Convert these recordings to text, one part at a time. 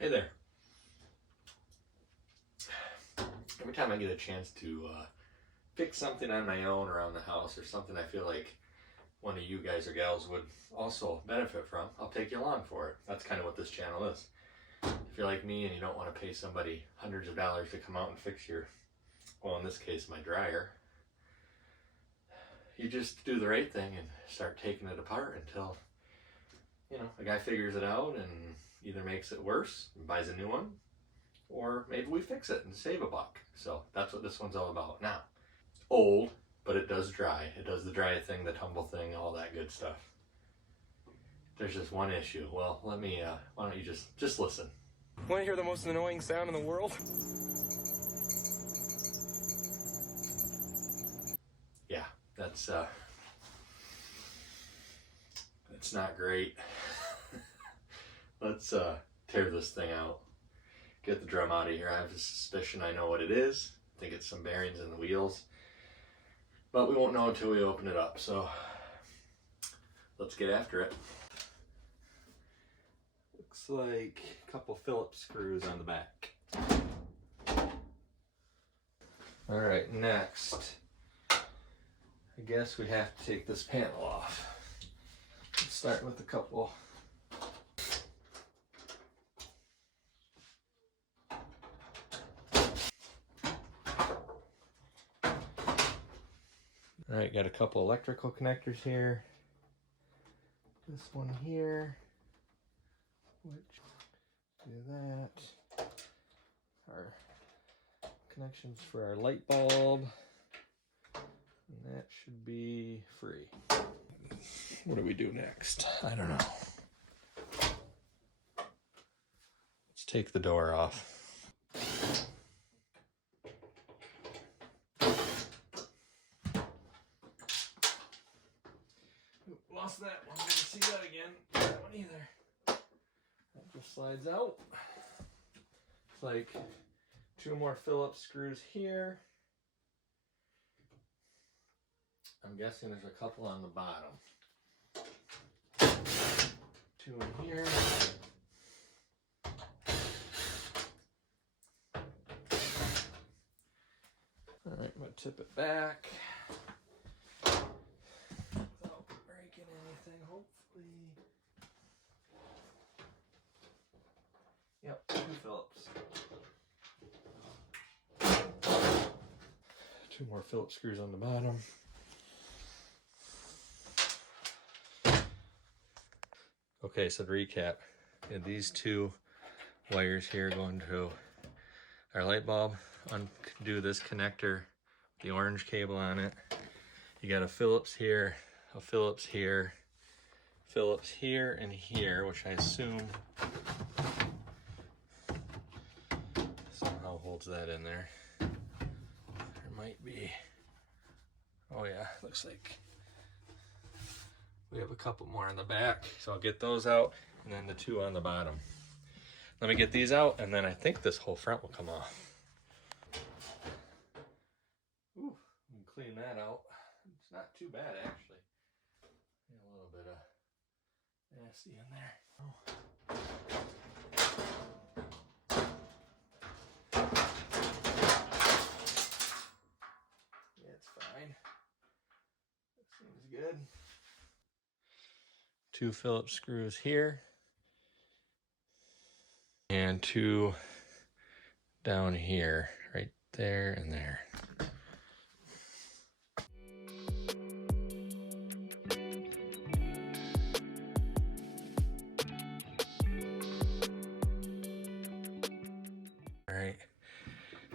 Hey there. Every time I get a chance to fix something on my own around the house or something I feel like one of you guys or gals would also benefit from, I'll take you along for it. That's kind of what this channel is. If you're like me and you don't want to pay somebody hundreds of dollars to come out and fix your, well, in this case, my dryer, you just do the right thing and start taking it apart until, a guy figures it out and either makes it worse and buys a new one, or maybe we fix it and save a buck. So that's what this one's all about. Now, old, but it does dry. It does the dry thing, the tumble thing, all that good stuff. There's just one issue. Well, let me, why don't you just listen. Want to hear the most annoying sound in the world? Yeah, that's not great. Let's tear this thing out. Get the drum out of here. I have a suspicion I know what it is. I think it's some bearings in the wheels. But we won't know until we open it up. So let's get after it. Looks like a couple Phillips screws on the back. All right, next, I guess we have to take this panel off. Let's start with a couple. All right, got a couple electrical connectors here. This one here, which do that. Our connections for our light bulb, and that should be free. What do we do next? I don't know. Let's take the door off. Lost that one. Didn't see that again. That one either. That just slides out. It's like two more Phillips screws here. I'm guessing there's a couple on the bottom. Two in here. All right, I'm gonna tip it back. Anything, hopefully. Yep, two Phillips. Two more Phillips screws on the bottom. Okay, so to recap, these two wires here going to our light bulb. Undo this connector, the orange cable on it. You got a Phillips here, a Phillips here, Phillips here and here, which I assume somehow holds that in there. There might be, oh yeah, looks like we have a couple more in the back. So I'll get those out, and then the two on the bottom. Let me get these out, and then I think this whole front will come off. Ooh, we can clean that out. It's not too bad, actually. A little bit of nasty in there. Oh. Yeah, it's fine. That seems good. Two Phillips screws here. And two down here, right there and there.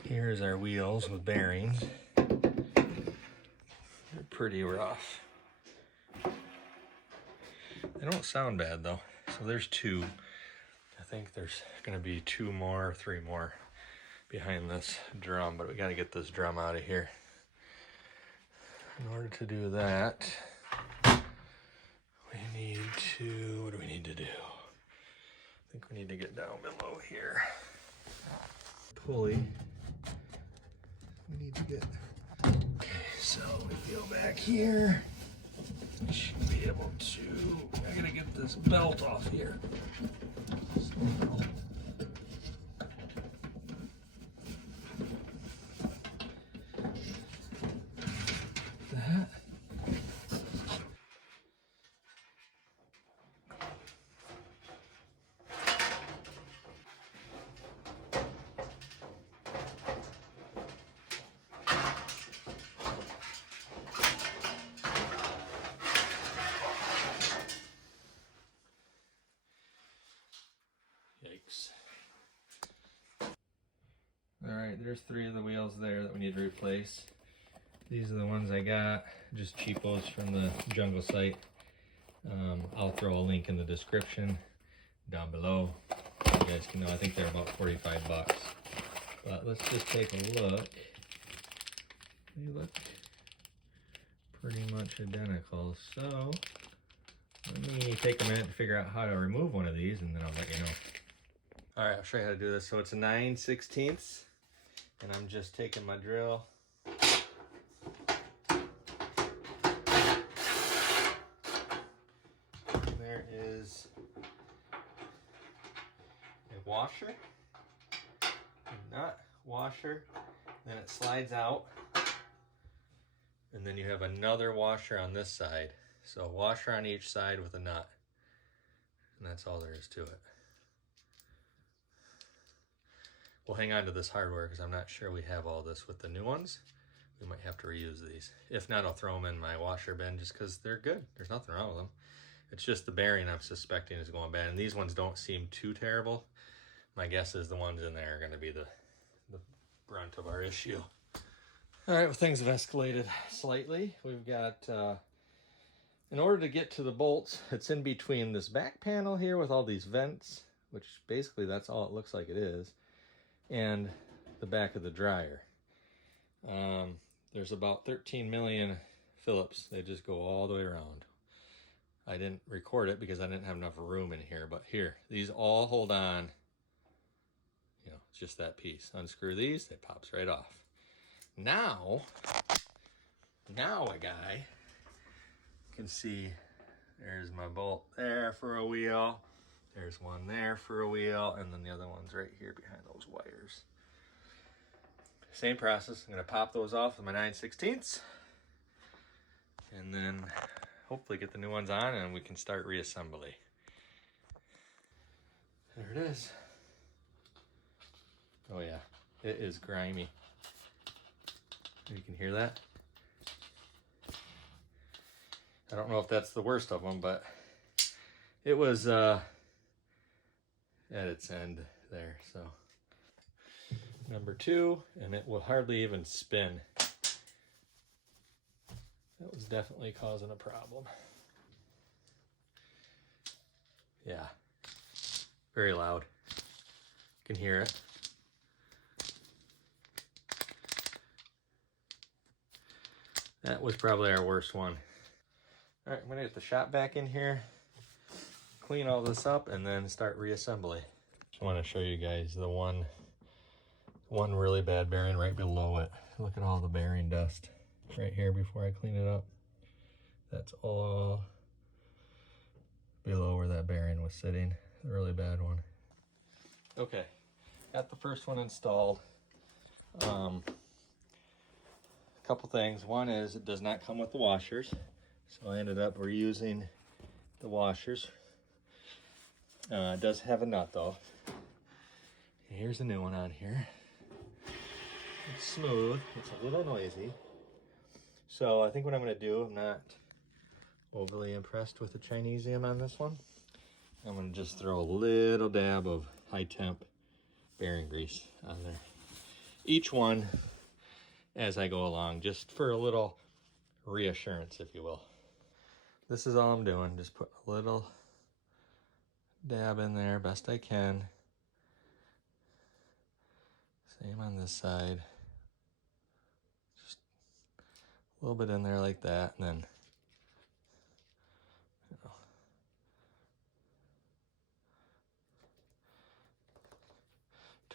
Here's our wheels with bearings. They're pretty rough. They don't sound bad though. So there's two. I think there's gonna be two more, three more behind this drum, but we gotta get this drum out of here. In order to do that, we need to, what do we need to do? I think we need to get down below here. Pulley. We need to get, okay, so we feel back here. I should be able to, I gotta get this belt off here. So, brakes. Alright, there's 3 of the wheels there that we need to replace. These are the ones I got, just cheapos from the jungle site. I'll throw a link in the description down below. You guys can know, I think they're about 45 bucks. But let's just take a look. They look pretty much identical. So let me take a minute to figure out how to remove one of these and then I'll let you know. All right, I'll show you how to do this. So it's a 9/16, and I'm just taking my drill. There is a washer, a nut, washer, then it slides out, and then you have another washer on this side. So a washer on each side with a nut, and that's all there is to it. We'll hang on to this hardware because I'm not sure we have all this with the new ones. We might have to reuse these. If not, I'll throw them in my washer bin just because they're good. There's nothing wrong with them. It's just the bearing I'm suspecting is going bad, and these ones don't seem too terrible. My guess is the ones in there are going to be the brunt of our issue. All right, well, things have escalated slightly. We've got, in order to get to the bolts, it's in between this back panel here with all these vents, which basically that's all it looks like it is, and the back of the dryer. There's about 13 million Phillips. They just go all the way around. I didn't record it because I didn't have enough room in here, but here, these all hold on. You know, it's just that piece. Unscrew these, it pops right off. Now a guy can see there's my bolt there for a wheel. There's one there for a wheel, and then the other one's right here behind those wires. Same process. I'm gonna pop those off with my 9/16, and then hopefully get the new ones on and we can start reassembly. There it is. Oh yeah, it is grimy. You can hear that? I don't know if that's the worst of them, but it was at its end there, so. Number 2, and it will hardly even spin. That was definitely causing a problem. Yeah, very loud. You can hear it. That was probably our worst one. All right, I'm gonna get the shop back in here, clean all this up, and then start reassembly. Just want to show you guys the one really bad bearing right below it. Look at all the bearing dust right here before I clean it up. That's all below where that bearing was sitting. A really bad one. Okay, got the first one installed. Couple things. One is it does not come with the washers, so I ended up reusing the washers. It does have a nut though. Here's a new one on here. It's smooth. It's a little noisy. So I think what I'm going to do, I'm not overly impressed with the Chinesium on this one. I'm going to just throw a little dab of high temp bearing grease on there. Each one as I go along, just for a little reassurance, if you will. This is all I'm doing. Just put a little dab in there best I can. Same on this side. Just a little bit in there like that, and then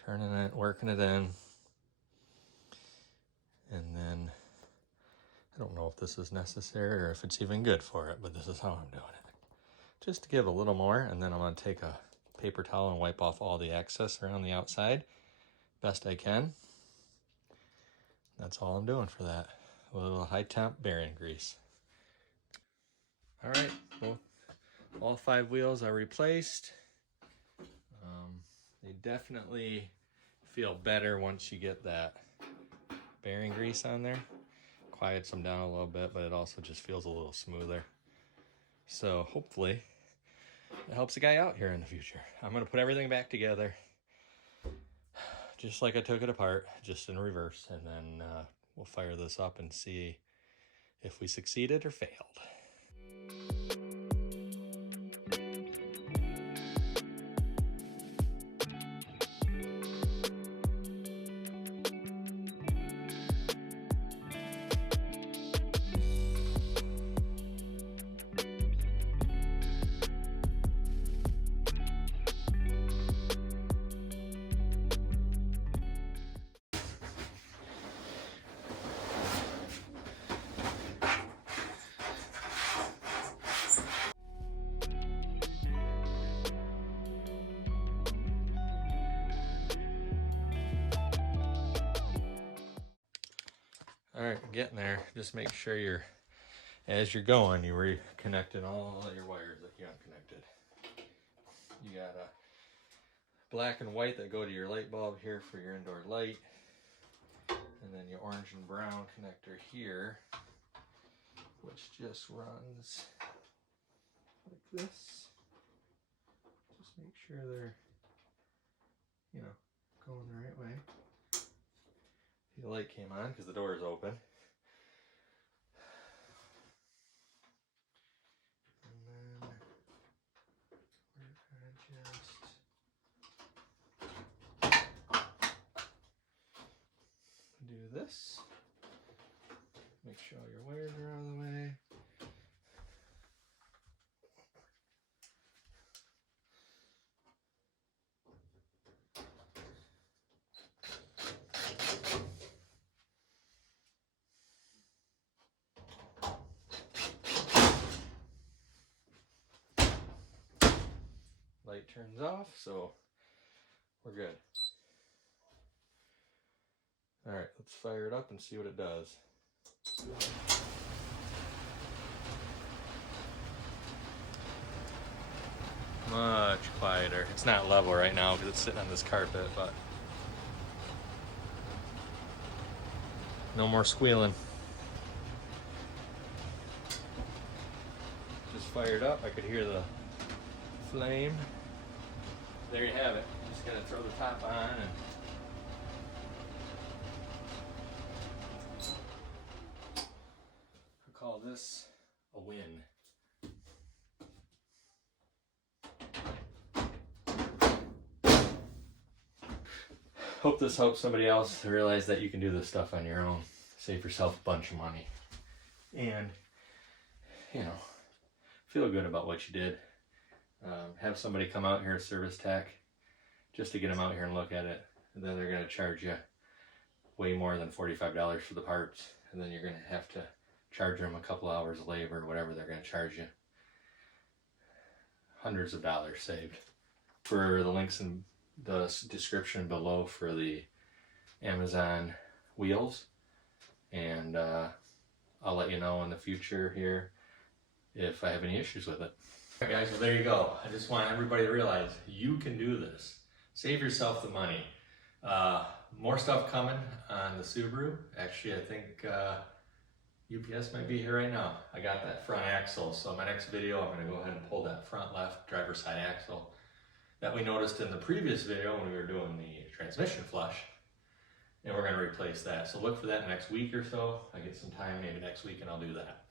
turning it, working it in. And then, I don't know if this is necessary or if it's even good for it, but this is how I'm doing it. Just to give a little more, and then I'm going to take a paper towel and wipe off all the excess around the outside, best I can. That's all I'm doing for that. A little high temp bearing grease. All right, well, all 5 wheels are replaced. They definitely feel better once you get that bearing grease on there. Quiets them down a little bit, but it also just feels a little smoother. So hopefully it helps a guy out here in the future. I'm gonna put everything back together, just like I took it apart, just in reverse, and then we'll fire this up and see if we succeeded or failed. All right, getting there. Just make sure as you're going, you reconnected all your wires that you unconnected. You got a black and white that go to your light bulb here for your indoor light. And then your orange and brown connector here, which just runs like this. Just make sure they're, going the right way. The light came on because the door is open. And then we're gonna just do this. Make sure all your wires are out of the way. Light turns off, so we're good. All right, let's fire it up and see what it does. Much quieter. It's not level right now because it's sitting on this carpet, but no more squealing. Just fired up. I could hear the flame. There you have it. Just gonna throw the top on and I'll call this a win. Hope this helps somebody else to realize that you can do this stuff on your own. Save yourself a bunch of money. And, feel good about what you did. Have somebody come out here, service tech, just to get them out here and look at it. And then they're going to charge you way more than $45 for the parts. And then you're going to have to charge them a couple hours of labor or whatever they're going to charge you. Hundreds of dollars saved. For the links in the description below for the Amazon wheels. And I'll let you know in the future here if I have any issues with it. Alright guys, well there you go. I just want everybody to realize you can do this. Save yourself the money. More stuff coming on the Subaru. Actually, I think UPS might be here right now. I got that front axle, so in my next video I'm going to go ahead and pull that front left driver's side axle that we noticed in the previous video when we were doing the transmission flush. And we're going to replace that. So look for that next week or so. I get some time, maybe next week, and I'll do that.